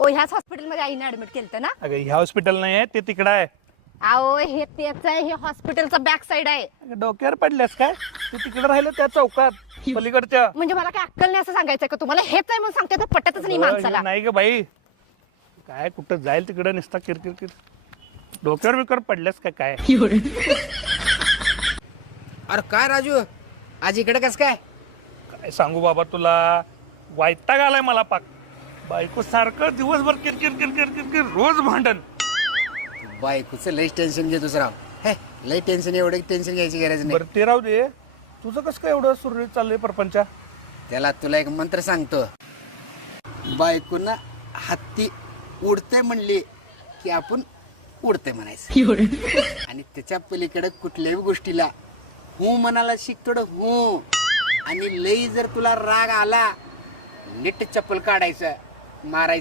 ओ ह्याच हॉस्पिटलमध्ये आईने ऍडमिट केलं ना? अगं ह्या हॉस्पिटल नाही आहे ते तिकडं आहे. अहो हे तेच आहे, हे हॉस्पिटलचं बॅक साइड आहे. अगं, डोक्यावर पडल्यास काय? ते तिकडे राहिलं त्या चौकात पलीकडच्या. म्हणजे मला काय अक्कल नाही असं सांगायचंय का तुम्हाला? हेच आहे म्हणून सांगते तर पटतच नाही माणसाला. नाही ग बाई, काय कुठं जाईल तिकडं निसता किरकिर. डोक्यावर बिकर पडल्यास काय? अरे काय राजू, आज इकडे कस काय? काय सांगू बाबा तुला, वैताग आलाय मला पाक. बायको सारखं दिवसभर किरकिर रोज भांडण. बायकोचं लई टेन्शन घेतोस राव. हे लई टेन्शन, एवढं टेन्शन घ्यायची गरज नाही. बरं ते राहू दे, तुझं कसं काय एवढं सुरळीत चाललंय परपंचा? त्याला तुला एक मंत्र सांगतो. बायकोनं हत्ती उडते म्हणली की आपण उडते म्हणायचं. आणि त्याच्या पलीकडे कुठल्याही गोष्टीला हू म्हणाला शिक थोडं हू. आणि लई जर तुला राग आला नीट चप्पल काढायचं, मारायचं.